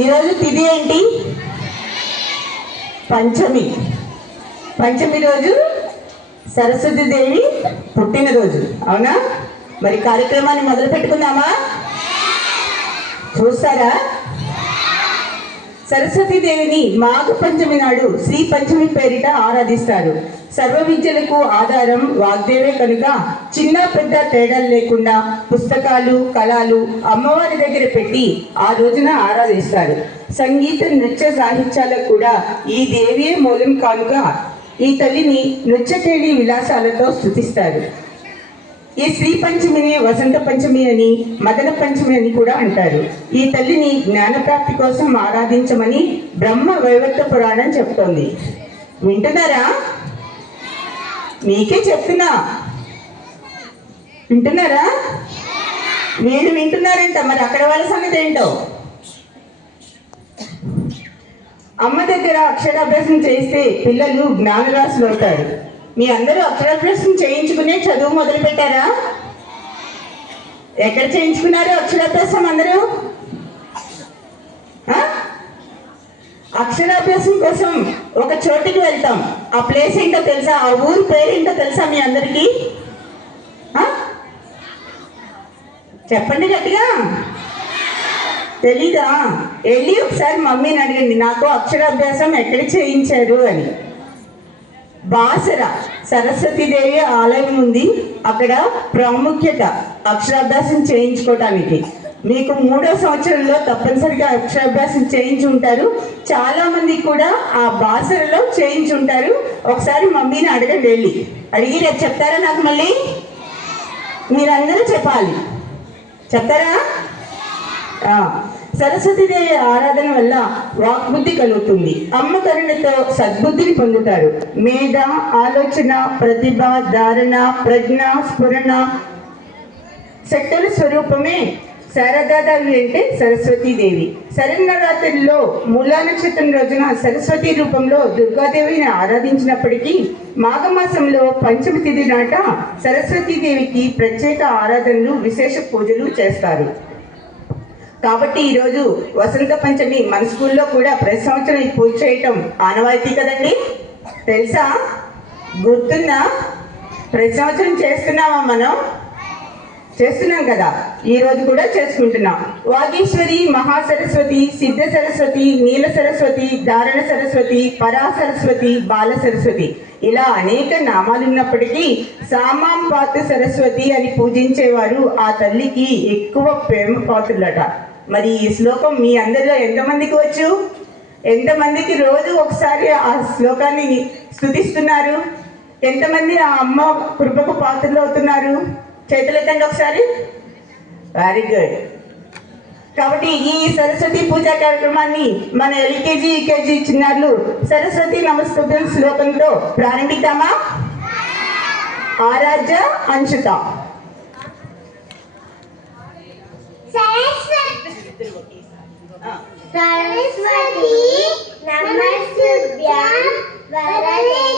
ఈరోజు తిథి ఏంటి? పంచమి. పంచమి రోజు సరస్వతి దేవి పుట్టినరోజు, అవునా? మరి కార్యక్రమాన్ని మొదలు పెట్టుకుందామా? చూస్తారా? సరస్వతీ దేవిని మాఘ పంచమి నాడు శ్రీ పంచమి పేరిట ఆరాధిస్తారు. సర్వ విద్యలకు ఆధారం వాగ్దేవే కనుక చిన్న పెద్ద తేడాలు లేకుండా పుస్తకాలు కళలు అమ్మవారి దగ్గర పెట్టి ఆ రోజున ఆరాధిస్తారు. సంగీత నృత్య సాహిత్యాలకు కూడా ఈ దేవియే మూలం కానుక ఈ తల్లిని నృత్యకేళి విలాసాలతో స్తుతిస్తారు. ఈ శ్రీ పంచమిని వసంత పంచమి అని, మదన పంచమి అని కూడా అంటారు. ఈ తల్లిని జ్ఞానప్రాప్తి కోసం ఆరాధించమని బ్రహ్మ వైవర్త పురాణం చెప్తోంది. వింటున్నారా? మీకే చెప్తున్నా, వింటున్నారా? నేను వింటున్నారంట, మరి అక్కడ వాళ్ళ సంగతి ఏంటో. అమ్మ దగ్గర అక్షరాభ్యాసం చేస్తే పిల్లలు జ్ఞానరాశులు అవుతారు. మీ అందరూ అక్షరాభ్యాసం చేయించుకునే చదువు మొదలు పెట్టారా? ఎక్కడ చేయించుకున్నారు అక్షరాభ్యాసం అందరూ? అక్షరాభ్యాసం కోసం ఒక చోటికి వెళ్తాం. ఆ ప్లేస్ ఏంటో తెలుసా? ఆ ఊరు పేరు ఏంటో తెలుసా మీ అందరికీ? చెప్పండి గట్టిగా. తెలీదా? వెళ్ళి ఒకసారి మమ్మీని అడిగండి, నాకు అక్షరాభ్యాసం ఎక్కడ చేయించారు అని. బాసర సరస్వతీదేవి ఆలయం ఉంది. అక్కడ ప్రాముఖ్యత అక్షరాభ్యాసం చేయించుకోవటానికి. మీకు 3వ సంవత్సరంలో తప్పనిసరిగా అక్షరాభ్యాసం చేయించి ఉంటారు. చాలా మంది కూడా ఆ బాసరలో చేయించి ఉంటారు. ఒకసారి మమ్మీని అడగండి, వెళ్ళి అడిగి రేపు చెప్తారా నాకు? మళ్ళీ మీరందరూ చెప్పాలి. చెప్తారా? సరస్వతీదేవి ఆరాధన వల్ల వాక్బుద్ధి కలుగుతుంది. అమ్మ కరుణతో సద్బుద్ధిని పొందుతారు. మేధ, ఆలోచన, ప్రతిభ, ధారణ, ప్రజ్ఞ, స్ఫురణ శక్తుల స్వరూపమే శారదాదేవి అంటే సరస్వతీదేవి. శరన్నవరాత్రిలో మూలా నక్షత్రం రోజున సరస్వతి రూపంలో దుర్గాదేవిని ఆరాధించినప్పటికీ మాఘమాసంలో పంచమి తిథి నాట సరస్వతీదేవికి ప్రత్యేక ఆరాధనలు, విశేష పూజలు చేస్తారు. కాబట్టి ఈరోజు వసంత పంచమి మన స్కూల్లో కూడా ప్రతి సంవత్సరం ఈ పూజ చేయటం ఆనవాయితీ కదండి. తెలుసా? గుర్తుందా? ప్రతి సంవత్సరం చేస్తున్నామా? మనం చేస్తున్నాం కదా. ఈ రోజు కూడా చేసుకుంటున్నాం. వాగీశ్వరి, మహాసరస్వతి, సిద్ధ సరస్వతి, నీల సరస్వతి, ధారణ సరస్వతి, పరా సరస్వతి, బాల సరస్వతి ఇలా అనేక నామాలు ఉన్నప్పటికీ సామాంపాత సరస్వతి అని పూజించేవారు ఆ తల్లికి ఎక్కువ ప్రేమ పాత్రులట. మరి ఈ శ్లోకం మీ అందరిలో ఎంతమందికి వచ్చు? ఎంతమందికి రోజు ఒకసారి ఆ శ్లోకాన్ని స్తుతిస్తున్నారు? ఎంతమంది ఆ అమ్మ కృపకు పాత్రలు అవుతున్నారు? చేతులెత్తండి ఒకసారి. Very good. కాబట్టి ఈ సరస్వతి పూజా కార్యక్రమాన్ని మన ఎల్కేజీ, యూకేజీ చిన్నారులు సరస్వతి నమస్తోత్రం శ్లోకంతో ప్రారంభిద్దామా? ఆరాధ్య అంశుత. సరస్వతి నమస్తుభ్యాం వరదే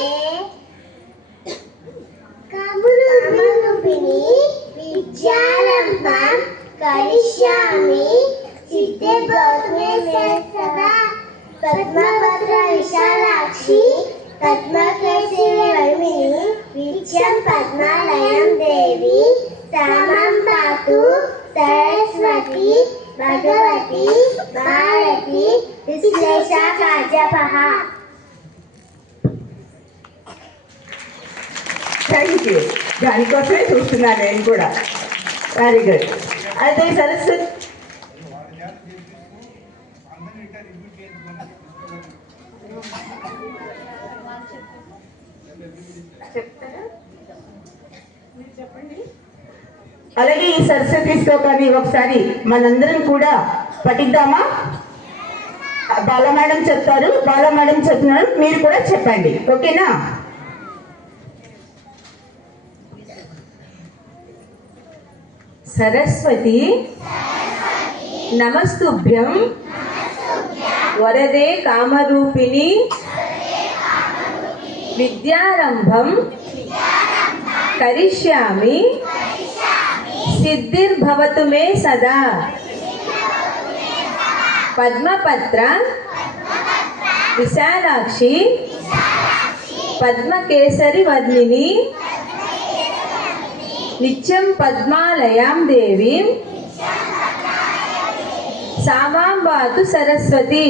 కామరూపిణి విద్యారంభం కరిష్యామి సిద్ధిర్భవతు సదా పద్మపత్ర విశాలాక్షి పద్మకేశి వల్మిని విద్యం పద్మాలయం దేవి తామం పాతు సరస్వతి భగవతి భారతి విశ్లేష కాజపః. Thank you. దానికోసమే చూస్తున్నాను నేను కూడా. Very good. అయితే సరస్వతి అలాగే ఈ సరస్వతి శ్లోకాన్ని ఒకసారి మనందరం కూడా పఠిద్దామా? బాల మేడం చెప్తారు, బాల మేడం చెప్తున్నారు, మీరు కూడా చెప్పండి. ఓకేనా? సరస్వతి నమస్తుభ్యం వరదే కామరూపిణి విద్యారంభం కరిష్యామి సిద్ధిర్భవతు మే సదా పద్మపత్ర విశాలాక్షి పద్మకేసరి వర్ణిని నిత్యం పద్మాలయాం దేవీం సామాంబాతు సరస్వతి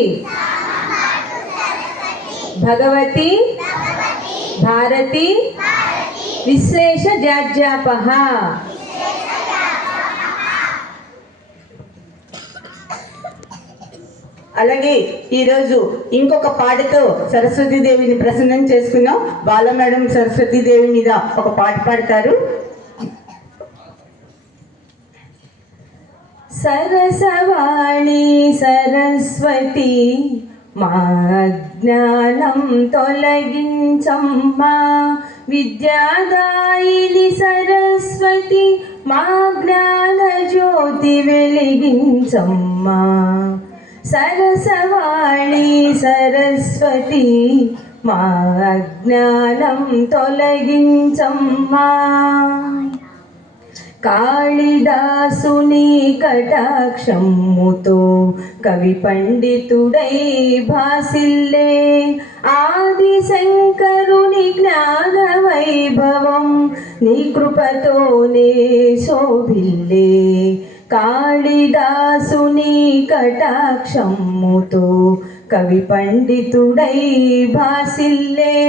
భగవతి భారతి విశ్లేష జాడ్యాపహ. అలాగే ఈరోజు ఇంకొక పాటతో సరస్వతీదేవిని ప్రసన్నం చేసుకున్నాం. బాల మేడం సరస్వతీదేవి మీద ఒక పాట పాడతారు. సరసవాణి సరస్వతి మా జ్ఞానం తొలగించమ్మా, విద్యాదాయిని సరస్వతి మా జ్ఞాన జ్యోతి వెలిగించమ్మా. సరసవాణి సరస్వతి మా జ్ఞానం తొలగించమ్మా. కాళిదాసుని కటాక్షముతో కవి పండితుడై భాసిల్లే, ఆది శంకరుని జ్ఞాన వైభవం నీ కృపతోనే శోభిల్లే. కాళిదాసుని కటాక్షముతో కవి పండితుడై భాసిల్లే,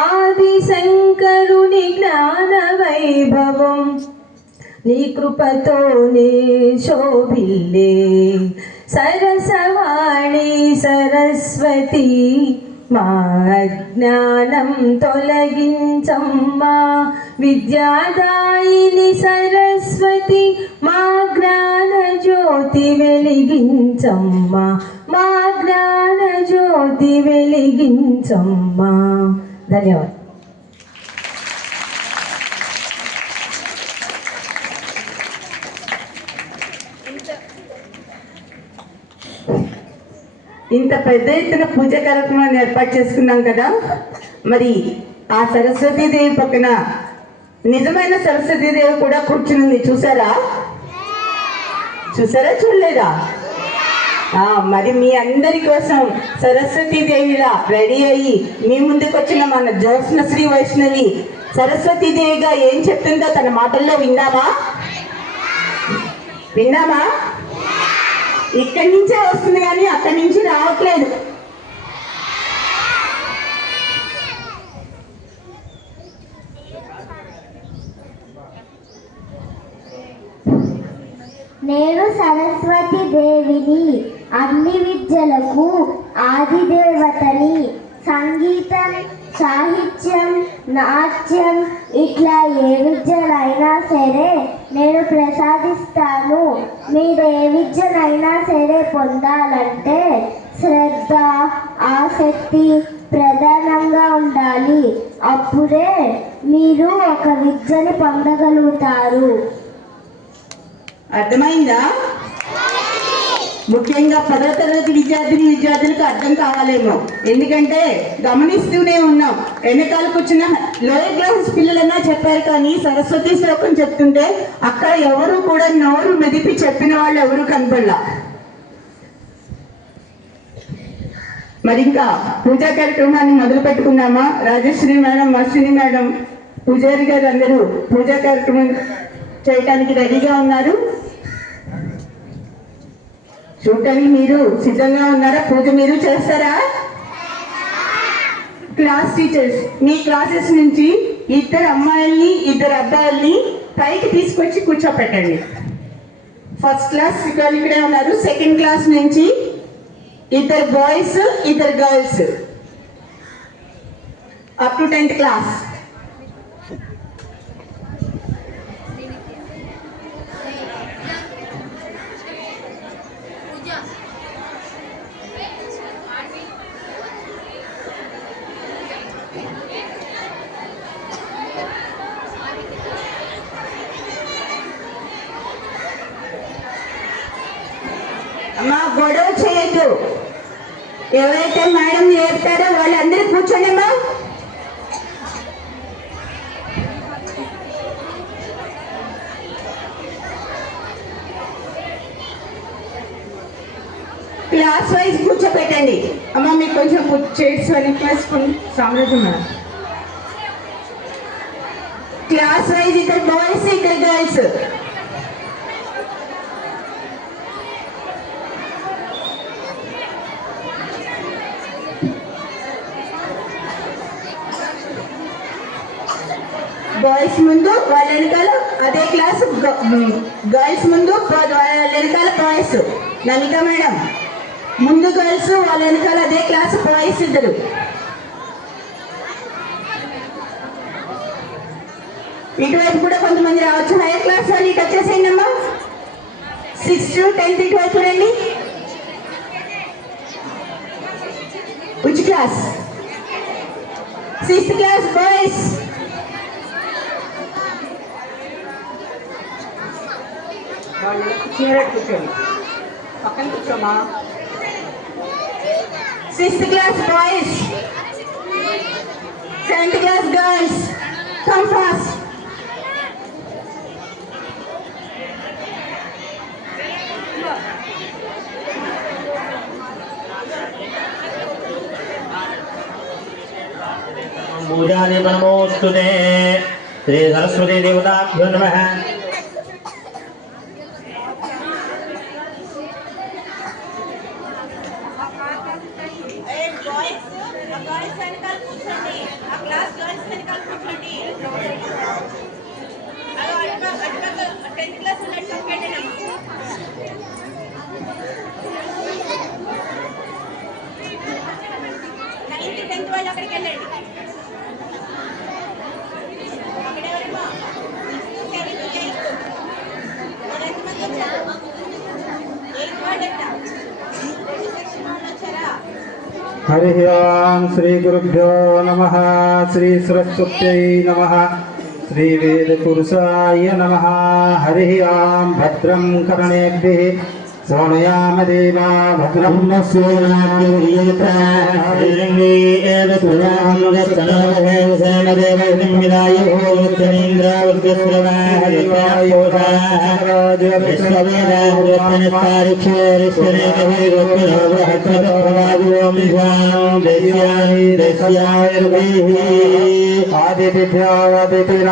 ఆది శంకరుని జ్ఞాన వైభవం నీ కృపతోనే శోభిల్లే. సరసవాణి సరస్వతి మా జ్ఞానం తొలగించమ్మా, విద్యాదాయిని సరస్వతి మా జ్ఞాన జ్యోతి వెలిగించమ్మా, మా జ్ఞాన జ్యోతి వెలిగించమ్మా. ధన్యవాదాలు. ఇంత పెద్ద ఎత్తున పూజ కార్యక్రమాన్ని ఏర్పాటు చేసుకున్నాం కదా, మరి ఆ సరస్వతీదేవి పక్కన నిజమైన సరస్వతీదేవి కూడా కూర్చుని చూసారా? చూడలేదా? మరి మీ అందరి కోసం సరస్వతీదేవిలా రెడీ అయ్యి మీ ముందుకు వచ్చిన మన జ్యోత్స్న శ్రీ వైష్ణవి సరస్వతీదేవిగా ఏం చెప్తుందో తన మాటల్లో విన్నామా? ఇక్కడి నుంచే వస్తుంది కానీ అక్కడి నుంచి రావట్లేదు. నేను సరస్వతి దేవిని, అన్ని విద్యలకు ఆదిదేవతని. సంగీతం, సాహిత్యం, నాట్యం ఇట్లా ఏ విద్యలైనా సరే నేను ప్రసాదిస్తాను. మీరు ఏ విద్యనైనా సరే పొందాలంటే శ్రద్ధ, ఆసక్తి ప్రధానంగా ఉండాలి. అప్పుడే మీరు ఒక విద్యని పొందగలుగుతారు. అర్థమైందా? ముఖ్యంగా 10వ తరగతి విద్యార్థులకు అర్థం కావాలేమో, ఎందుకంటే గమనిస్తూనే ఉన్నాం. వెనకాలకు వచ్చిన లోయర్ క్లాసెస్ పిల్లలన్నా చెప్పారు, కానీ సరస్వతి శ్లోకం చెప్తుంటే అక్కడ ఎవరు కూడా నోరు మెదిపి చెప్పిన వాళ్ళు ఎవరు కనపడలా. మరి ఇంకా పూజా కార్యక్రమాన్ని మొదలు పెట్టుకున్నామా? రాజశ్రీ మేడం, వర్షిణి మేడం, పూజారి గారు అందరూ పూజా కార్యక్రమం చేయటానికి రెడీగా ఉన్నారు. చూడటానికి మీరు సిద్ధంగా ఉన్నారా? పూజ మీరు చేస్తారా? క్లాస్ టీచర్స్, మీ క్లాసెస్ నుంచి 2 అమ్మాయిల్ని 2 అబ్బాయిల్ని పైకి తీసుకొచ్చి కూర్చోపెట్టండి. ఫస్ట్ క్లాస్ ఇక్కడే ఉన్నారు. సెకండ్ క్లాస్ నుంచి 2 boys 2 girls up to 10th class. అమ్మా, గొడవ చేయొద్దు. ఎవరైతే మేడం చెప్తారో వాళ్ళందరూ కూర్చోండి అమ్మా. క్లాస్ వైజ్ కూర్చోబెట్టండి. అమ్మ మీకు కొంచెం చైర్స్ వెనక్కి వేసుకుని సామ్రాజ్యం మేడం. క్లాస్ వైజ్ ఇద్దరు బాయ్స్ ఇద్దరు గర్ల్స్. బాయ్స్ ముందు వాళ్ళ వెనకాల అదే క్లాస్, గర్ల్స్ ముందు వాళ్ళ వెనకాల బాయ్స్. నమిత మేడం ముందు గర్ల్స్, వాళ్ళ వెనకాల అదే క్లాస్ బాయ్స్ ఇద్దరు. ఇటువైపు కూడా కొంతమంది రావచ్చు. హైయర్ క్లాస్ వాళ్ళు ఇటు వచ్చేసేయండి అమ్మా. 6th to 10th ఇటువైపు రండి. which class? 6th class boys. కూర్చోండి, పక్కన కూర్చోమా. 6th class boys, 7th class girls, come fast. पूजादि नमोस्तुते श्री सरस्वती देवताभ्यो नमः। हरि ओम श्री गुरुभ्यो नमः। श्री सरस्वत्यै नमः। श्री वेद पुरुषाय नमः। हरि ओम भद्रं कर्णेभिः शृणुयाम देवा भद्रं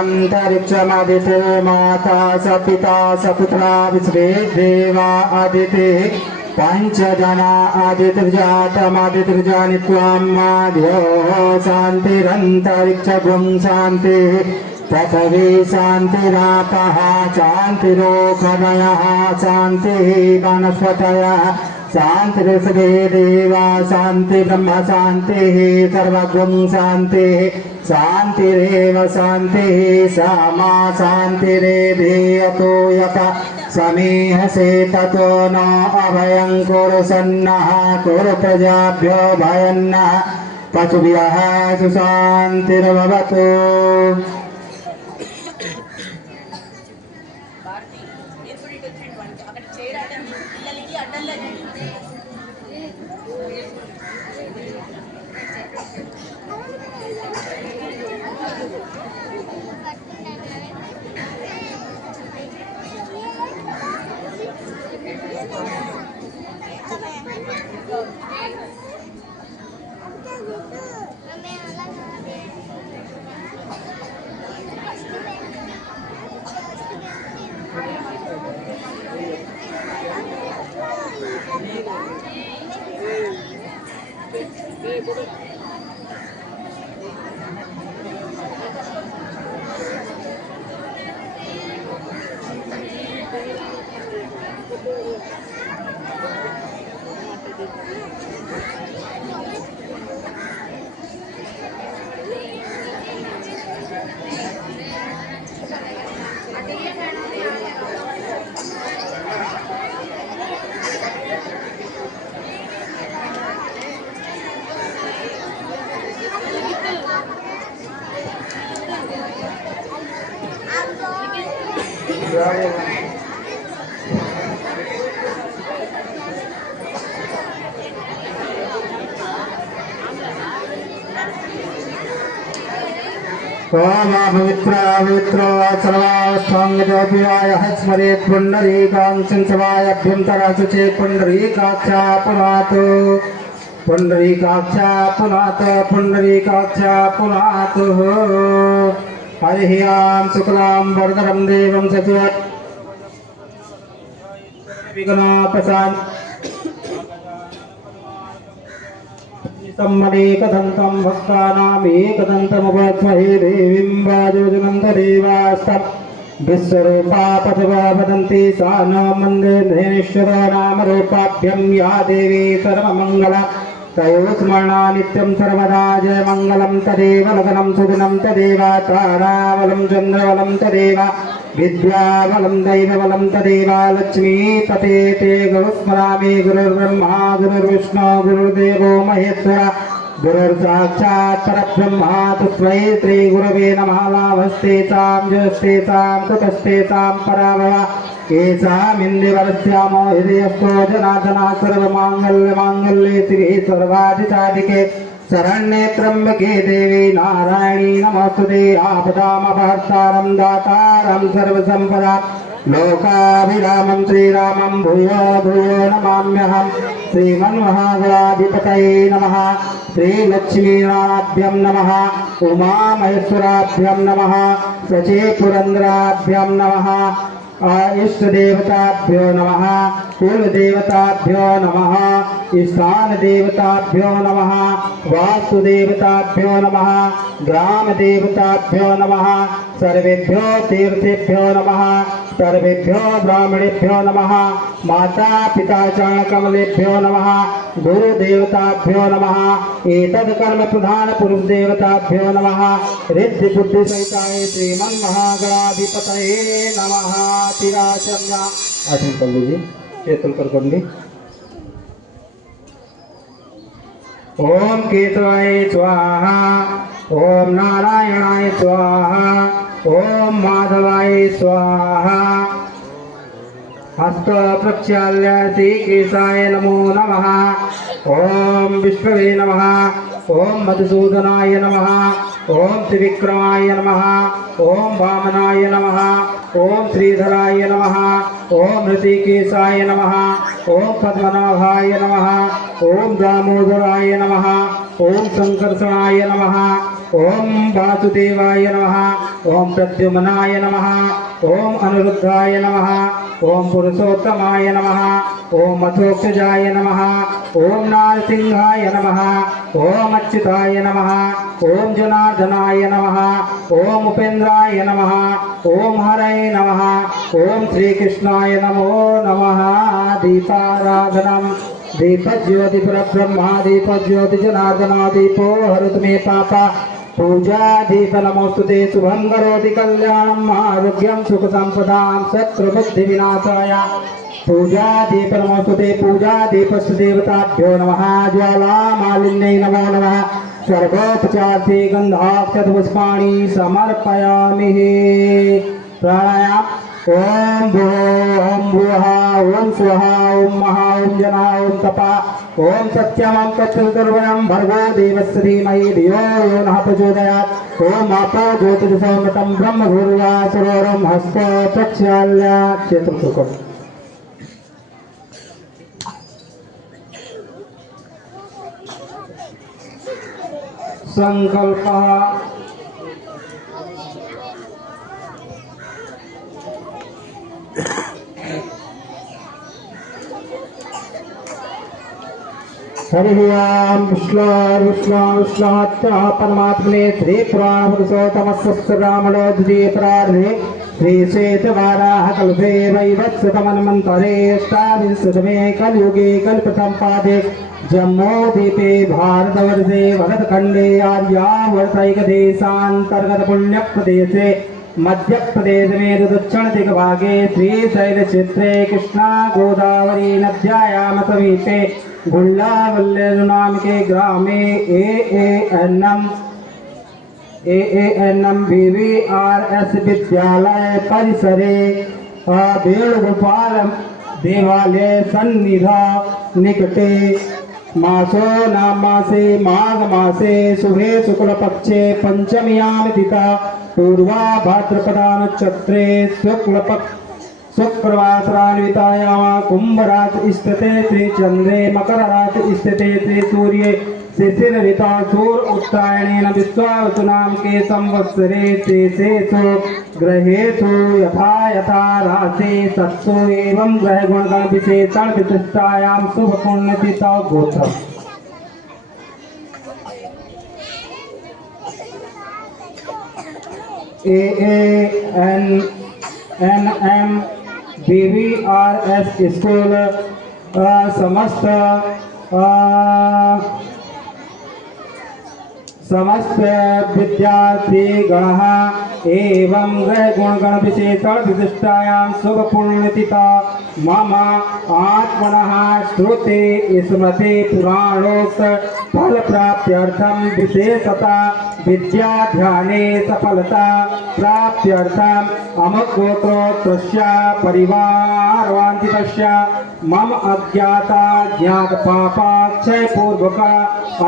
आदित्यंतरिक्षमादित्य माता स पिता स पुत्रा विश्वे देवा आदित्य पंचजना आदित्यजातमादित्यजानि त्वां माध्यो शान्तिरन्तरिक्षगुं शान्तिः पृथिवी शान्तिरापः शान्तिरोषधयः शान्तिः वनस्पतयः शान्तिर्षभे देवा शान्ति ब्रह्म शान्तिः सर्वगुं शान्तिः शान्तिरेव शान्तिः सामा शान्तिरेधीयतो यत समीहसे ततो न अभयं कुरु सन्नः कुरु प्रजाभ्यो भयन्नः पशुभ्यः सुशान्तिर्भवतु। पवित्र सर्वावस्थांगदेव्याय स्मरेत् पुण्डरीकाक्षं सवायभ्यन्तरशुचे पुण्डरीकाक्षा पुनात् हरिः आं शुक्लां वरदरं देवं सचिवगणापसान् सम्मनेकदन्तं भक्तानामेकदन्तमुपस्महे देवीं वाजोजनन्ददेवास्तं विश्वरूपा पथवा वदन्ति सा न मन्दिरेश्वर नामरूपाभ्यं या देवी सर्वमङ्गला तयो स्मरणा नित्यं सर्वदा जय मङ्गलं तदेव लगनं सुदिनं तदेव ताराबलं चन्द्रबलं तदेव विद्याबलं दैवबलं तदेव लक्ष्मीपते ते गुरुस्मरामि गुरुर्ब्रह्मा गुरुर्विष्णु गुरुर्देवो महेश्वर गुरुर्साक्षात् परब्रह्मा तस्मै श्रीगुरवे नमः लाभस्ते तां जस्ते तां कुतस्ते तां पराभव केशामिन्दिवरस्यामो हृदयस्थो जनार्दना सर्वमाङ्गल्ये श्री सर्वाधिसाधिके शरण्ये त्र्यम्बके देवी नारायणी नमोस्तुते आपदामपहर्तारं दातारं सर्वसम्पदा लोकाभिरामं श्रीरामं भूयो भूयो नमाम्यहं श्रीमन्महागणाधिपतये नमः श्रीलक्ष्मीनाराभ्यं नमः उमामहेश्वराभ्यं नमः सचेपुरन्द्राभ्यं नमः इष्टदेवताभ्यो नमः कुलदेवताभ्यो नमः स्थानदेवताभ्यो नमः वास्तुदेवताभ्यो नमः ग्रामदेवताभ्यो नमः सर्वेभ्यो तीर्थेभ्यो नमः सर्वेभ्यो ब्राह्मणेभ्यो नमः माता पिता चरणकमलेभ्यो नमः गुरुदेवताभ्यो नमः एतद् कर्म प्रधान पुरुषदेवताभ्यो नमः रिद्धिबुद्धिसहिताय श्रीमन्महागणाधिपतये नमः तिराचम्या आसन कर लीजिए चेतन कर बंदी ओम केतवाय स्वाहा ओम नारायणाय स्वाहा ओम माधवाय स्वाहा हस्त प्रक्षाल्य श्रीकेशाय नमो नमः ओम विष्णवे नमः ओम मधुसूदनाय नमः ओम त्रिविक्रमाय नमः ओम वामनाय नमः ओम श्रीधराय नमः ओम ऋषिकेशाय नमः ओम पद्मनाभाय नमः ओम दामोदराय नमः ओम संकर्षणाय नमः ओम वासुदेवाय नमः ओम प्रद्युम्नाय नमः ओम अनिरुद्धाय नमः ओम पुरुषोत्तमाय नमः ओम अथोक्षजाय नमः ओम नारसिंहाय नमः ओम अच्युताय नमः ओम जनार्दनाय नमः ओम उपेन्द्राय नमः ओम हरये नमः ओम श्रीकृष्णाय नमो नमः दीपाराधनम दीपज्योति परब्रह्मा दीपज्योति जनार्दना दीपो हरतु मे पापा पूजा दीप नमोस्तुते शुभं करोति कल्याणम् आरोग्यं सुख संपदां शत्रुबुद्धि विनाशाय पूजा दीप नमोस्तुते पूजा दीपस्य देवताभ्यो नमः ज्वाला मालिन्यै नमो नमः सर्वोपचार्थे गन्धाक्षतपुष्पाणि समर्पयामि प्राणायाम ओम भुवः ओम स्वहा ओम महा ओम जना ओम तपा ओम सत्यम ओम तत्सर्वं भर्गो देवस्य धीमहि धियो यो नः प्रचोदयात् ओम आपो ज्योतिषसमृतं ब्रह्मभूर्वा सरोवरं हस्त प्रक्षाल्य क्षेत्रसुखम् संकल्पः हरिः ओम विष्णुविष्णुविष्णुहत्या परमात्मने श्री पुराण पुरुषोत्तमस्य रामणो द्वितीय प्रार्थे श्री श्वेतवाराह कल्पे वैवत्सतमन्वन्तरे अष्टाविंशतमे कलियुगे कल्पप्रथम पादे जम्मूद्वीपे भारतवर्षे भरतखण्डे आर्यावर्तैकदेशान्तर्गत पुण्यप्रदेशे मध्यप्रदेश में दक्षिण दिग्भागे श्रीशैलक्षेत्रे कृष्णा गोदावरी नद्यायां समीपे गुल्लावल्लेरु नाम के ग्रामे एएनएम VVRS विद्यालय परिसरे वेणुगोपाल देवालय सन्निधा निकटे मासो नाम मासे माघ मासे शुभे शुक्ल पक्षे पंचम्यां तिथा पूर्वा भाद्रपदा नक्षत्रे शुक्रवासरान्वितायां कुंभराशि स्थिते त्रिचंद्रे मकर राशि स्थिते त्रिसूर्ये शिशिर ऋतौ सूर उत्तरायणेन विश्वावसुनाम के संवत्सरे तेषु ग्रहेषु यथा यथा राशि सत्सु एवं ग्रह गुणगण विशेषण विशिष्टायां शुभ पुण्यतिथौ गोत्रम्। AANNM BVRS स्कूल समस्त विद्यार्थी गणः एवं ग्रह गुणगण विशेषण विशिष्टायां शुभ पुण्यतिथा मम आत्मनः श्रुति स्मृति पुराणोक्त फल प्राप्त्यर्थं विशेषता विद्या ध्याने सफलता प्राप्त्यर्थं अमुकगोत्रोत्रस्य परिवारवाञ्छितस्य मम अज्ञाता ज्ञातपापाक्षय पूर्वक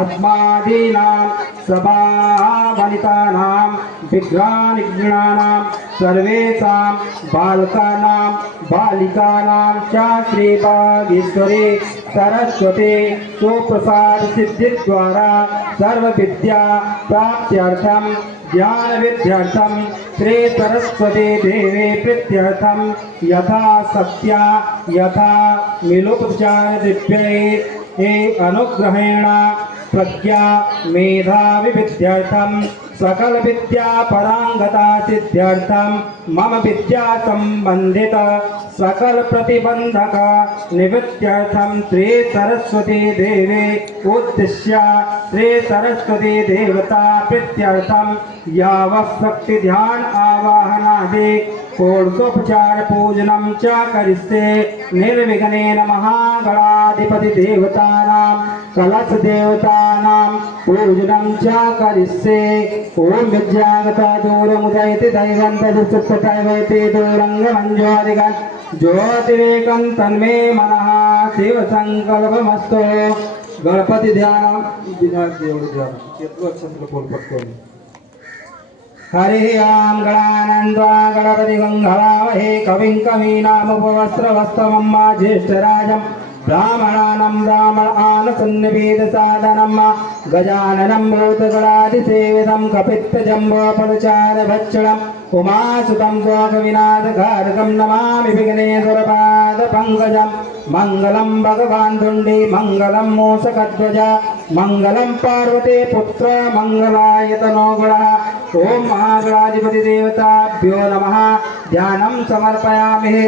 अस्मादीनां सभावनितानां विघ्नानिघ्नानां सर्वेषां बालकानां बालिकानां च श्रीवागीश्वरी सरस्वती सुप्रसाद सिद्धि द्वारा सर्व विद्या प्राप्त्यर्थं ज्ञान विद्यार्थं श्री सरस्वती देवी प्रीत्यर्थं यथा सत्या यथा मिलोपचार दिव्यै अनुग्रहेण प्रज्ञा मेधावि विद्यार्थं सकल विद्या परांगता सिद्ध्यर्थं मम विद्या संबंधित सकल प्रतिबंधक निवृत्त्यर्थं श्री सरस्वती देवी उद्दिश्य श्री सरस्वती देवता प्रीत्यर्थं यावत् ध्यान आवाहनादि षोडशोपचार पूजनं च करिष्ये निर्विघ्नेन महागणाधिपति देवतानां कलश देवतानां पूजनं च करिष्ये। ओम विद्यागता दूरमुदयति दैवन्तदुःखतैवैति दूरङ्गमञ्जोदिगन् ज्योतिरेकं तन्मे मनः शिव संकल्पमस्तु। गणपति ध्यानं దేవుడి ధ్యానం చేతులు అక్షంతలు కోల్పట్టుకోండి। हरि ओम गणानंदा गणपति गंगावाहे कविं कवीनामुपवस्त्रवस्तमं ज्येष्ठराजं ब्राह्मणानं ब्राह्मणानसन्निवेदसादनं गजाननं भूतगणादिसेवितं कपित्तजम्बोपचारभक्षणम् उमासुतं भोगविनाशकारकं नमामि विघ्नेश्वरपादपङ्कजं। मंगलं भगवान् दुण्डी मंगलं मूषकध्वज मंगलं पार्वती पुत्र मंगलायतनो गुणः। ओम महागणाधिपति देवताभ्यो नमः। ध्यानं समर्पयामि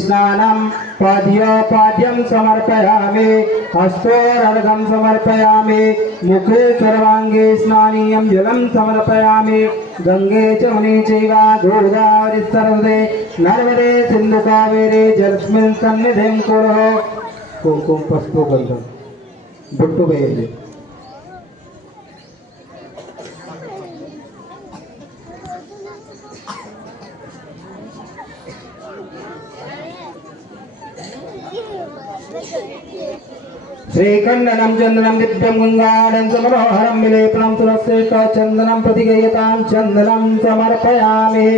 स्नानं पाद्योपाद्यं समर्पयामि हस्तोरर्घं समर्पयामि मुखे सर्वांगे स्नानीयं जलं समर्पयामि गंगे च मुने चैव गोदावरी सरस्वती नर्मदे सिन्धु कावेरी जलस्मिन् सन्निधिं कुरु। कुंकुम पసుపు गंधం బొట్టు వేయండి। श्रीकंडनं चंदनं दिव्यं गंगाधरं समरोहरं विलेपनं सुरश्रेष्ठ चंदनं प्रतिगयतां चंदनं समर्पयामि।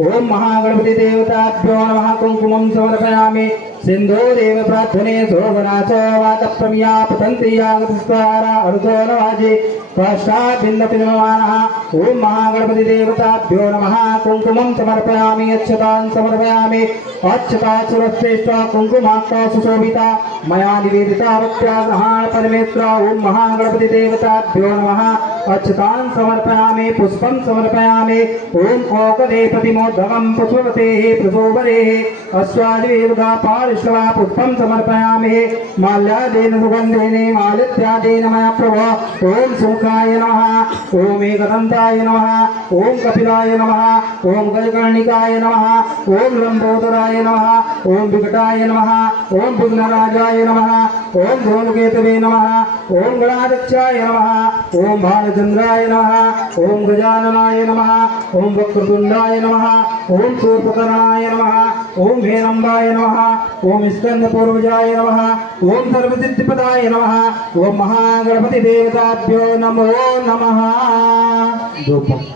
ओम महागणपति देवताभ्यो नमः। कुंकुमं समर्पयामि सिंधूरेव प्रार्थने शोभनाथो वातप्रमिया पतन्ति यागतस्वारा अर्धो नवाजे काष्ठाबिन्दतिर्मानः। ओम महागणपति देवताभ्यो नमः। कुंकुमं समर्पयामि अक्षतां समर्पयामि अक्षता सुरश्रेष्ठ कुंकुमाक्ता सुशोभिता मया निवेदिता भक्त्याग्रहाण परमेश्वर। ओम महागणपति देवताभ्यो नमः। अक्षतां समर्पयामि पुष्पं समर्पयामि। ओम ओकदेपतिमोद्धवं पुष्पवतेः प्रसोबरेः अश्वादिवेदा पारिश्रवा पुष्पं समर्पयामि माल्यादेन सुगन्धेन मालित्यादेन मया प्रभो। ओम मुखाय नमः ओम एकदंताय नमः ओम कपिलाय नमः ओम गजकर्णिकाय नमः ओम लंबोदराय नमः ओम विकटाय नमः ओम विघ्नराजाय नमः ओम धूमकेतवे नमः ओम गणाध्यक्षाय नमः ओम भालचंद्राय नमः ओम गजाननाय नमः ओम वक्रतुंडाय नमः ओम शूर्पकर्णाय नमः ओम हेरंबाय नमः ओम स्कंदपूर्वजाय नमः ओम सर्वसिद्धिपदाय नमः ओम महागणपति देवताभ्यो नमो नमः। धूपम्।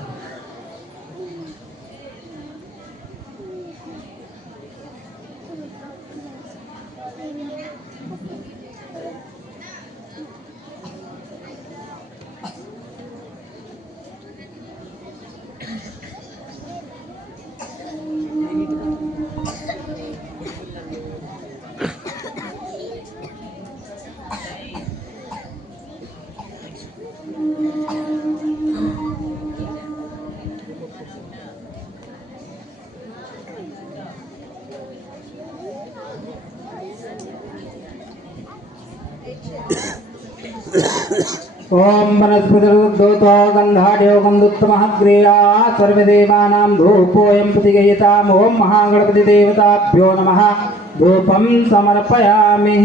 ओम वनस्पतिर्दोतो गंधाढ्यो गंधोत्तमः क्रिया सर्वदेवानां धूपोऽयं प्रतिगयताम् ओम महागणपति देवताभ्यो नमः धूपं समर्पयामि।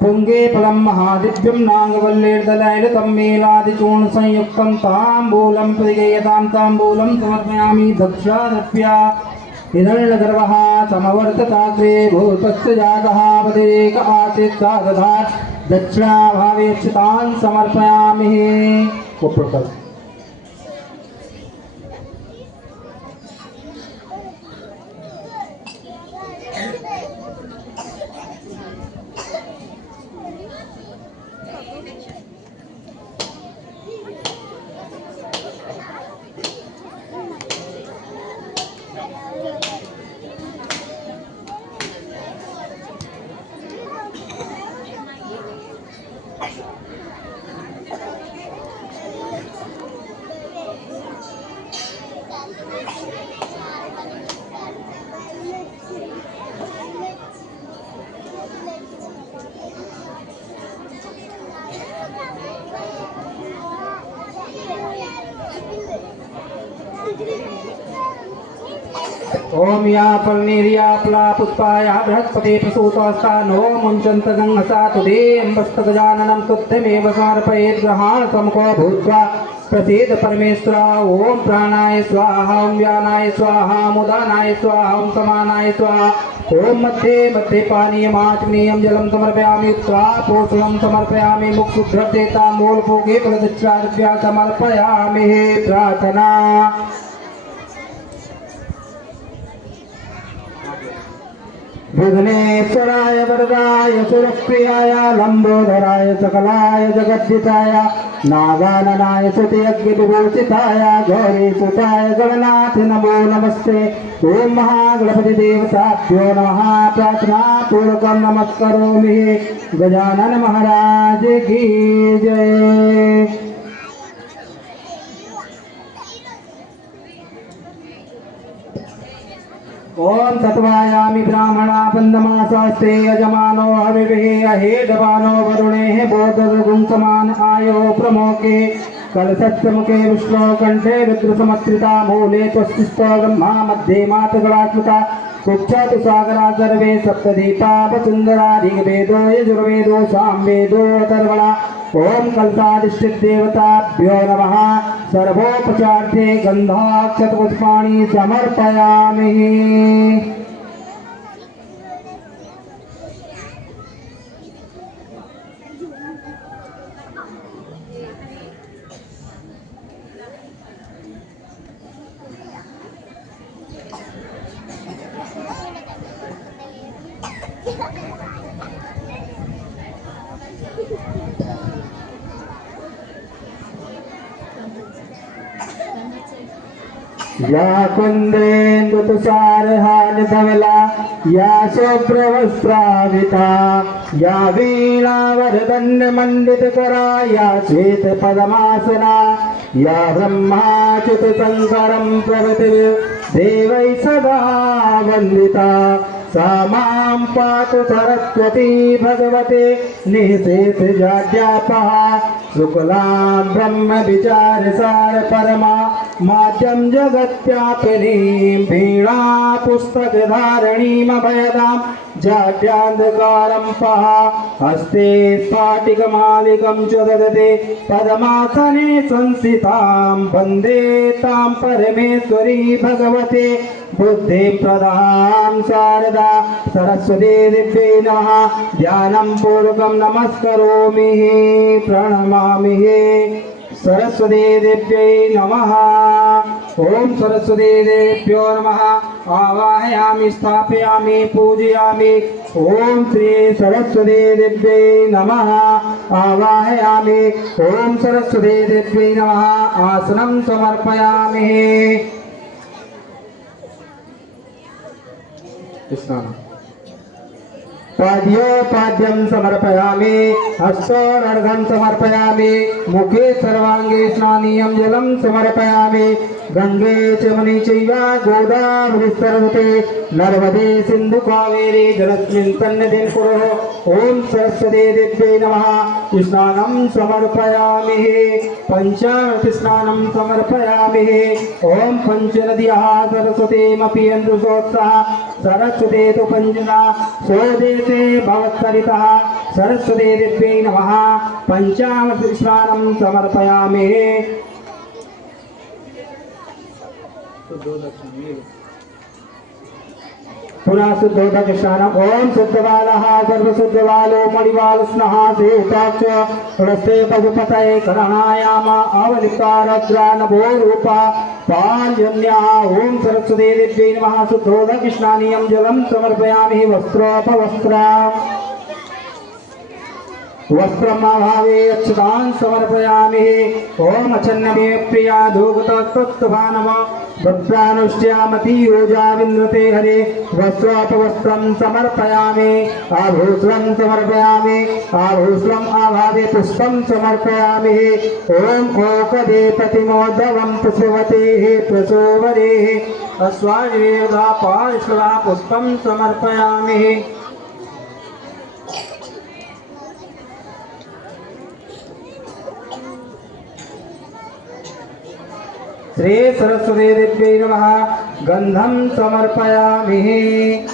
पुंगे फलं महादिव्यं नागवल्लेर्दलैलतं मेलादिचूर्ण संयुक्तं ताम्बूलं प्रतिगयतां ताम्बूलं समर्पयामि दक्षारप्या हिरण्यगर्भः समवर्तताग्रे भूतस्य जातः पतिरेक आसीत् सा दधात् दक्षिणाभावे क्षितान् समर्पयामि। ओम या फलनीरिया फला पुष्पाया बृहस्पति प्रसूतस्ता नो मुंचन्त गंगसा तुदे अम्बस्तगजाननं तुद्धमेव समर्पयेत् ग्रहाण समको भूत्वा प्रसीद परमेश्वरा। ओम प्राणाय स्वाहा ओम व्यानाय स्वाहा मुदानाय स्वाहा ओम समानाय स्वाहा ओम मध्ये मध्ये पानीयमाचमनीयं जलं समर्पयामि उत्तरा पोषणं समर्पयामि मुक्षुभ्रदेता मूलभोगे फलदक्षाद्या समर्पयामि। प्रार्थना विघ्नेश्वराय वरदाय सुरप्रियाय लंबोदराय सकलाय जगद्दिताय नागाननाय स्तुतियज्ञविभूषिताय गौरीसुताय गणनाथ नमो नमस्ते। ओम महागणपति देवताभ्यो नमः प्रार्थना पूर्वकं नमस्करोमि। गजानन महाराज की जय। ओम सत्वायामि ब्राह्मणा बंदमासास्ते यजमानो हविर्भिः अहेडवानो वरुणेः बोधगुं समान आयो प्रमोके कलशमुखे विष्णो कंठे रुद्रसमस्कृता मूले त्वस्तिष्ठो ब्रह्मा मध्ये मातृगणात्मका कुक्षातु सागरा सर्वे सप्तदीपा वसुंधरा ऋग्वेदो यजुर्वेदो सामवेदो अथर्वणा। ओम कल्पाधिष्ठित देवताभ्यो नमः। सर्वोपचार्थे गंधाक्षतपुष्पाणि समर्पयामि। या कुंदेन्दुतुषारहार धवला या शुभ्रवस्त्राविता या वीणावरदण्डमण्डितकरा या श्वेतपद्मासना या ब्रह्माच्युत शङ्करं प्रभृति देवै सदा वन्दिता सा मां पातु सरस्वती भगवते निःशेषजाड्यापः शुक्लां ब्रह्म विचारसार परमा माध्यं जगत्यापिनीं वीणा पुस्तकधारणीमभयदां जाड्यान्धकारं पः हस्ते स्फाटिकमालिकं च ददते पद्मासने संस्थितां वन्दे तां परमेश्वरी भगवते बुद्धिं प्रदां शारदा सरस्वती दिव्यै नमः ध्यानं पूर्वकं नमस्करोमि प्रणमामि सरस्वती देव्यै नमः। ओम सरस्वती देव्यो नमः। आवाहयामि स्थापयामि पूजयामि। ओम श्री सरस्वती देव्यै नमः। आवाहयामि। ओम सरस्वती देव्यै नमः। आसनं समर्पयामि। पाद्योपाद्यं समर्पयामि। हस्तोर्घं समर्पयामि। मुखे सर्वांगे स्नानीयं जलं समर्पयामि। गंगे च मणि चैव गोदावरी सरस्वती नर्मदे सिंधु कावेरी जलस्मिन् सन्निधिं कुरु। ओम सरस्वती देव्यै नमः। स्नानं समर्पयामि। पंचामृत स्नानं समर्पयामि। ओम पंचनद्यः सरस्वतीमपि यन्दुसोत्सः सरस्वती तु पंजना सोदेते भवत्सरितः सरस्वती देव्यै नमः। पंचामृत स्नानं समर्पयामि। पुनः शुद्धोदक स्नानम्। ओम शुद्धबालः सर्वशुद्धबालो मणिबाल स्नः सेताक्ष हृदस्ते पशुपतये करणायाम अवलिप्ता रद्रा नभो रूपा पाल्यन्याः। ओम सरस्वती देव्यै नमः। शुद्धोदक स्नानीयं जलं समर्पयामि। वस्त्रोपवस्त्रम् वस्त्रमाभावे अक्षतान् समर्पयामि। ओम अचन्नमे प्रिया धूगतस्तुभा नमः। भद्रानुष्यामति योजा विन्द्रते हरे। वस्त्रोपवस्त्रं समर्पयामि। आभूषणं समर्पयामि। आभूषणम् आभावे पुष्पं समर्पयामि। ओम ओकदे प्रतिमोदवं प्रसवतेः प्रसोवरेः अश्वायुधा पार्श्वदा पुष्पं समर्पयामि। श्री सरस्वती देव्यै नमः। गंधं समर्पयामि।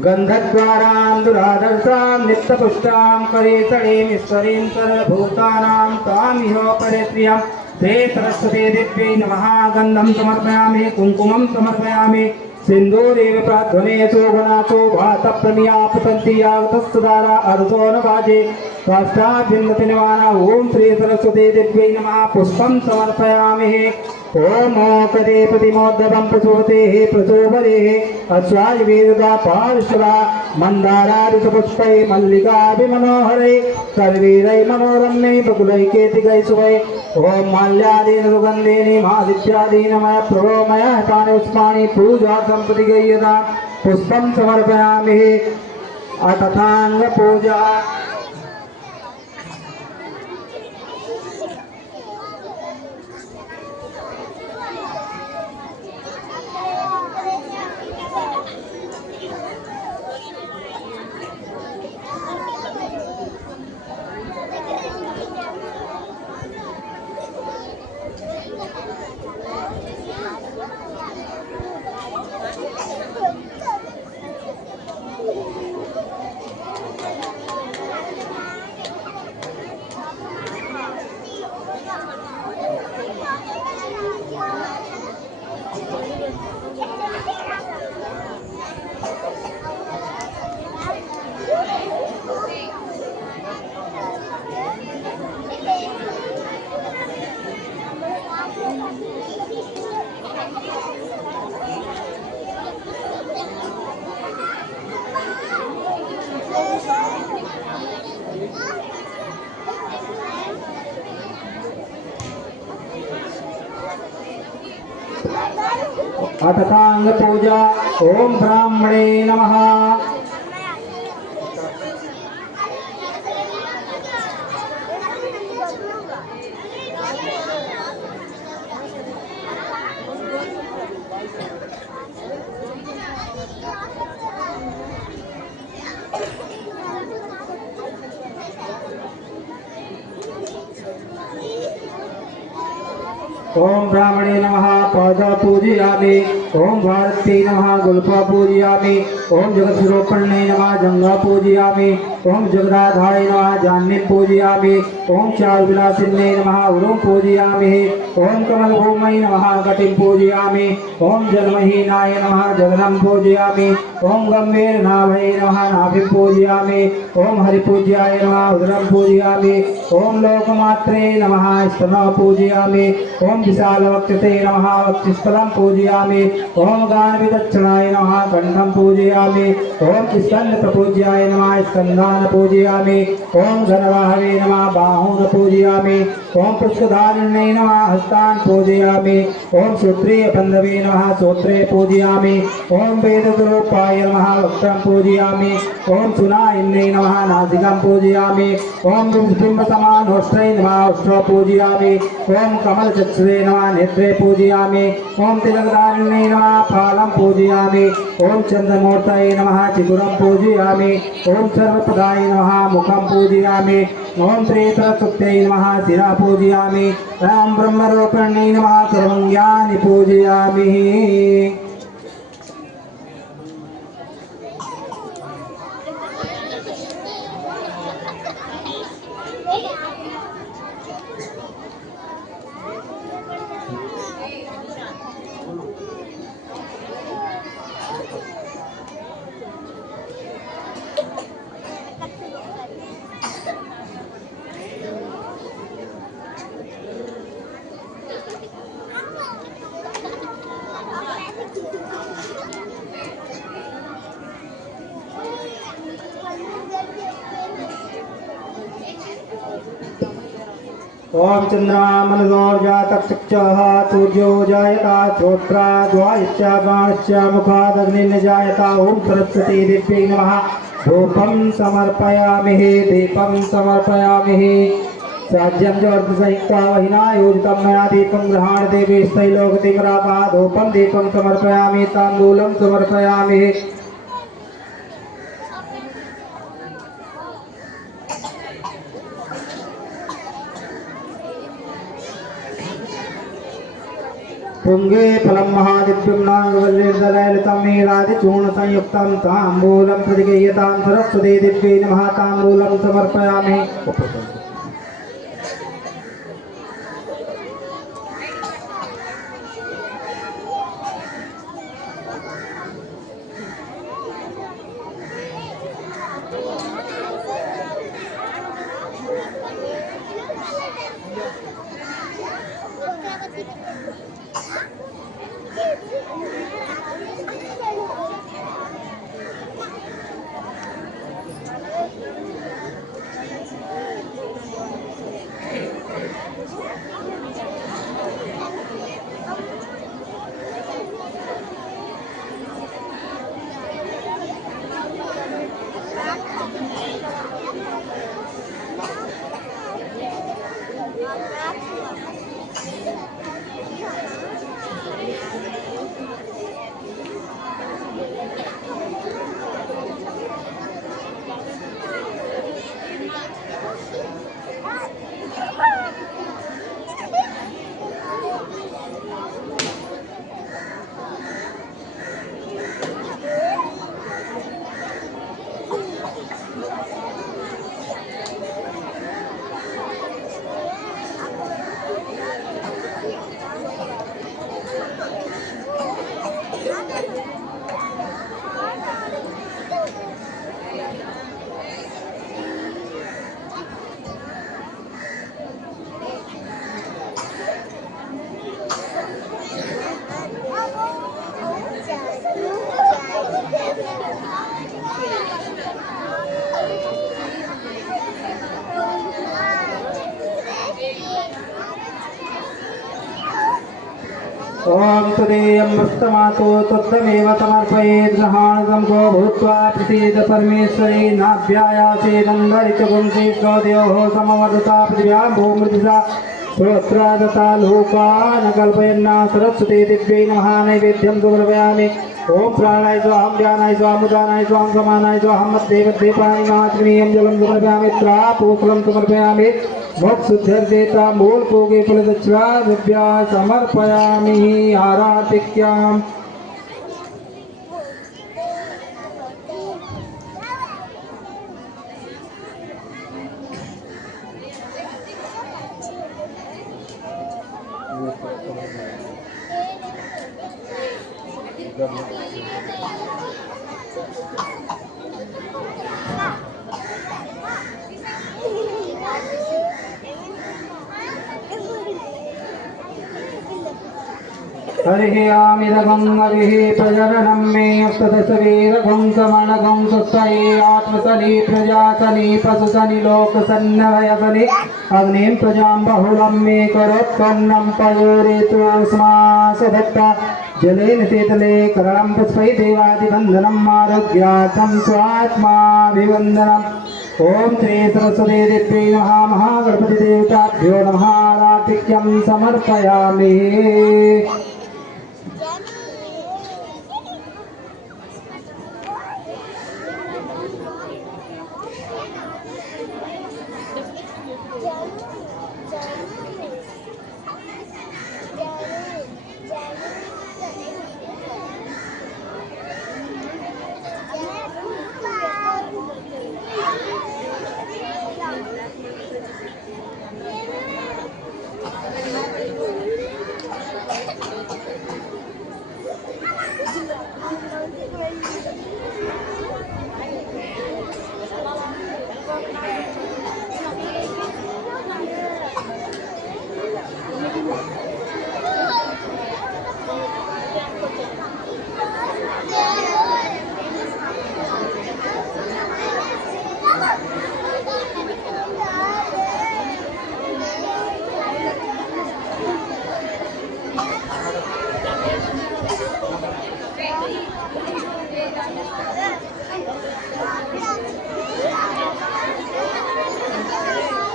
गंधद्वारां दुरादर्शां नित्यपुष्टां करेतणीमीश्वरीं सर्वभूतानां तामिह परिप्रियं। श्री सरस्वती देव्यै नमः। गंधं समर्पयामि। कुङ्कुमं समर्पयामि। सिंदूरेव प्राध्वने शोभनाथो भातप्रमिया पतन्ति यागतस्तदारा अर्धो न वाजे काष्ठाभिन्नतिनवाना। ओम श्री सरस्वती देव्यै नमः। पुष्पं समर्पयामि। ओम ओकदे प्रतिमोदवं प्रसोतेः प्रसोवरेः अश्वायुवेदा पार्श्वदा मन्दारादिपुष्पै मल्लिकाभिमनोहरै सर्वीरै मनोरम्यै बकुलैकेतिकै शुभै। ओम माल्यादीन सुगन्धेन मादित्यादीन मय प्रभोमय तानि पुष्पाणि पूजार्थं प्रतिगृह्यता। पुष्पं समर्पयामि। अतथांग पूजा। अथतांग पूजा। ओम ब्राह्मणे नमः। ओम ब्राह्मणे नमः। पादा पूजयामि। ओम भारती नमः। गुल्फा पूजयामि। ओम जगद्रूपण्ये नमः। जंगा पूजयामि। ओम जगदाधाय नमः। जान्ने पूजयामि। ओम चारुविलासिन्ये नमः। उरुं पूजयामि। ओम कमलभूमये नमः। कटिं पूजयामि। ओम जन्महीनाय नमः। जगनं पूजयामि। ओम गम्भीरनाभये नमः। नाभिं पूजयामि। ओम हरिपूज्याय नमः। उदरं पूजयामि। ओम लोकमात्रे नमः। स्तनः पूजयामि। ओम विशालवक्षसे नमः। वक्षस्थलं पूजयामि। ओम गानविदक्षिणाय नमः। कंठं पूजयामि। ओम स्कन्दप्रपूज्याय नमः। स्कन्धान् पूजयामि। ओम घनवाहवे नमः। बाहून् पूजयामि। ओम पुष्पधारिण्ये नमः। हस्तान् पूजयामि। ओम श्रोत्रियबन्धवे नमः। श्रोत्रे पूजयामि। ओम वेदस्वरूपाय नमः। वक्त्रं पूजयामि। ओम सुनायिन्ये नमः। नासिकं पूजयामि। ओम बिम्बसमानोष्ठे नमः। ओष्ठं पूजयामि। ओम कमलचक्षुरे नमः। नेत्रे पूजयामि। ओम तिलकदारिण्ये नमः। फालं पूजयामि। ओम चन्द्रमूर्तये नमः। चितुरं पूजयामि। ओम सर्वपदाय नमः। मुखं पूजयामि। ओम त्रिपुरसुप्त्यै नमः। शिरः पूजयामि। ओम ब्रह्मरूपिण्यै नमः। सर्वज्ञानि पूजयामि। ओम चंद्रामनसो जातचक्षुः सूर्यो जायता श्रोत्रा द्वायश्च बाणश्च मुखादग्निर्न जायता। ओम सरस्वती देव्यै नमः। धूपं समर्पयामि। दीपं समर्पयामि। साज्यं च वर्धसंयुक्ता वहिना योजितं मया दीपं गृहाण देवी स्थैलोकतिमरापः। धूपं दीपं समर्पयामि। ताम्बूलं समर्पयामि। पुंगे फलं महादिव्यं नागवल्लीर्दललितं नीरादिचूर्णसंयुक्तं ताम्बूलं प्रतिगृह्यतां। सरस्वती देव्यै नमः। ताम्बूलं समर्पयामि। ओम तदेयं मस्तमातो तत्तमेव समर्पयेत् ग्रहाणं गो भूत्वा प्रसीद परमेश्वरी नाभ्यायासे गन्धरिचगुंसि स्वदेवो समवर्धता पृथिव्यां भूमृतिसा स्तोत्रादता लोकान् कल्पयन्ना सरस्वती दिव्यै नमः नैवेद्यं समर्पयामि ओम प्राणाय स्वाहा ज्ञानाय स्वाहा मुदानाय स्वाहा समानाय स्वाहा मध्ये मध्ये पाणिनाथ्रीयं जलं समर्पयामि त्रापूसलं समर्पयामि मोक्षुद्ध्यर्जेता मूलभोगे फलदक्षा दिव्या समर्पयामि आराधिक्याम् हरिः आमिदगं हरिः प्रजननं मे अस्तदशवीरगं समणगं स्वस्तये आत्मसनि प्रजासनि पशुसनि लोकसन्नभयसनि अग्निं प्रजां बहुलं मे करोत्पन्नं पयोरेतोऽस्मासदत्ता जलेन शीतले करणं पुष्पै देवादिवन्दनम् आरोग्यार्थं स्वात्माभिवन्दनम् ओम श्री सरस्वती देव्यै नमः महागणपति देवताभ्यो नमः आराधिक्यं समर्पयामि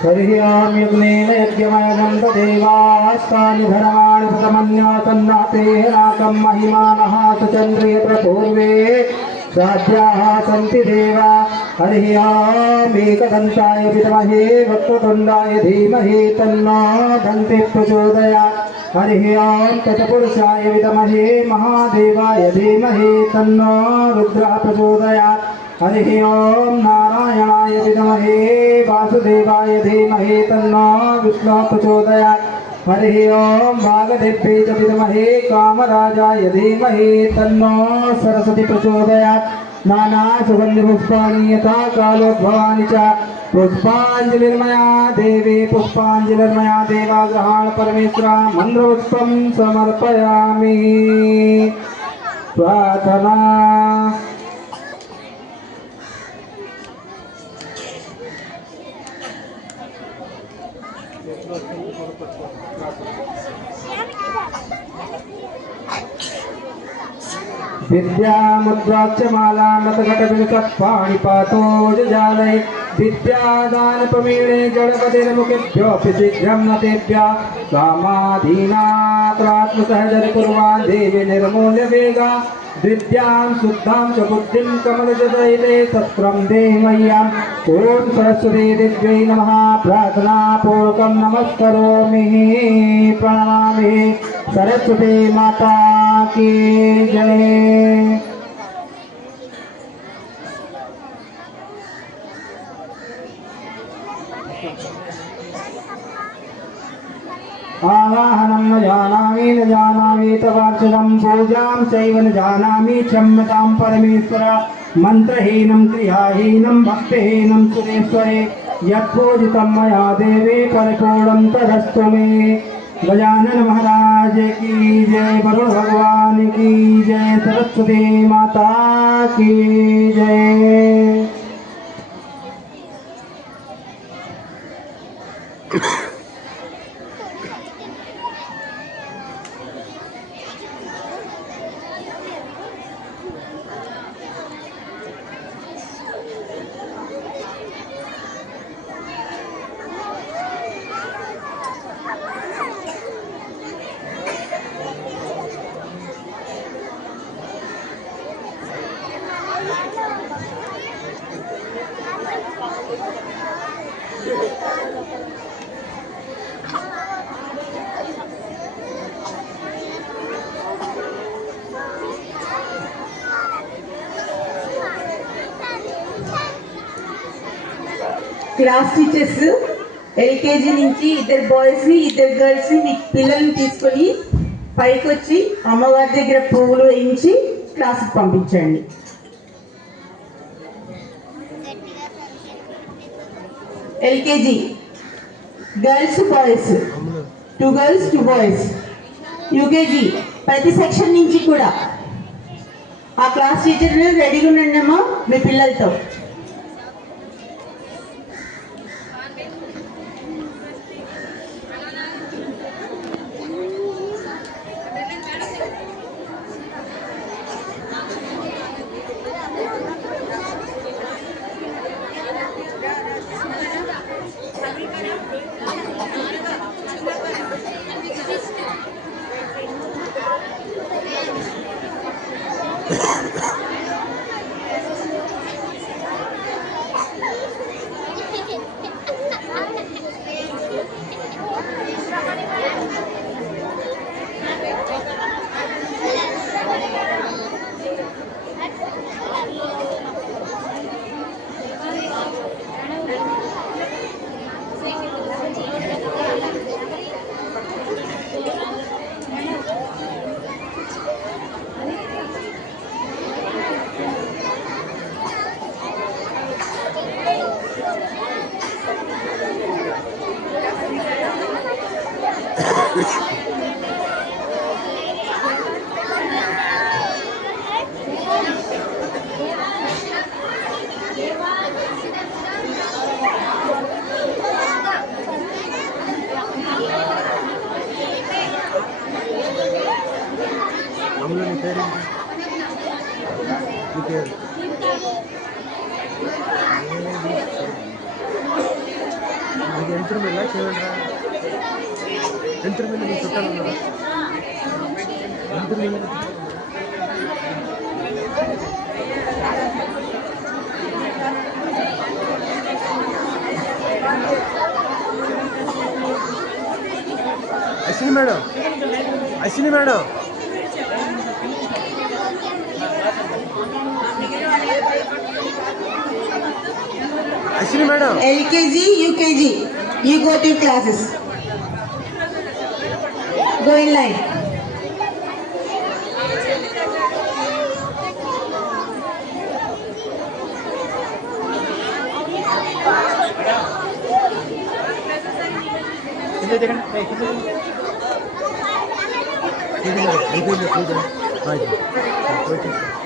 हरियाम यज्ञेन यज्ञमयं तदेवास्तानि धर्माणि प्रथमन्यासन्नातेः नाकं महिमानः सुचन्द्रिय प्रपूर्वे साध्याः सन्ति देवा हरियाम एकदन्ताय विद्महे वक्रतुण्डाय धीमहि तन्नो दन्तिः प्रचोदयात् हरियाम तत्पुरुषाय विद्महे महादेवाय धीमहि तन्नो रुद्रः प्रचोदयात् हरिः ओम नारायणाय विद्महे वासुदेवाय धीमहि तन्नो विष्णुः प्रचोदयात् हरिः ओम वागदेव्यै च विद्महे कामराजाय धीमहि तन्नो सरस्वती प्रचोदयात् नाना सुगन्धिपुष्पाणि यथा कालोद्भवानि च पुष्पाञ्जलिर्मया देवी पुष्पाञ्जलिर्मया देवाग्रहाण परमेश्वरा मन्त्रपुष्पं समर्पयामि प्रार्थना विद्या मुद्राक्षमाला मतघटविकत्पाणिपातो जजालय विद्यादान प्रमीणे जड़पतिर्मुखेभ्योऽपि शीघ्रं न तेभ्यः कामाधीनात्रात्मसहजरि कुर्वान् देवी निर्मूल्य वेगा विद्यां शुद्धां च बुद्धिं कमलजदयिते सत्रं देहि मह्यम् ॐ सरस्वती देव्यै नमः प्रार्थनापूर्वकं नमस्करोमि प्रणमामि सरस्वती माता की जय। आवाहनं न जानामि तवार्चनं पूजां चैव न जानामि क्षम्यतां परमेश्वर मंत्रहीनं क्रियाहीनं भक्तिहीनं सुरेश्वरे यत्पूजितं मया देवी परिपूर्णं तदस्तु मे। गजानन महाराज की जय, वरुण भगवान की जय, सरस्वती माता की जय। క్లాస్ టీచర్స్ ఎల్కేజీ నుంచి 2 బాయ్స్ 2 గర్ల్స్ మీ పిల్లల్ని తీసుకొని పైకి వచ్చి అమ్మవారి దగ్గర పువ్వులు వేయించి క్లాసుకు పంపించండి. LKG girls boys 2 girls 2 boys. UKG ప్రతి సెక్షన్ నుంచి కూడా ఆ క్లాస్ టీచర్ రెడీగా ఉండండి అమ్మా మీ పిల్లలతో. Ashwini madam LKG, UKG, you go to classes. Go in line. Right.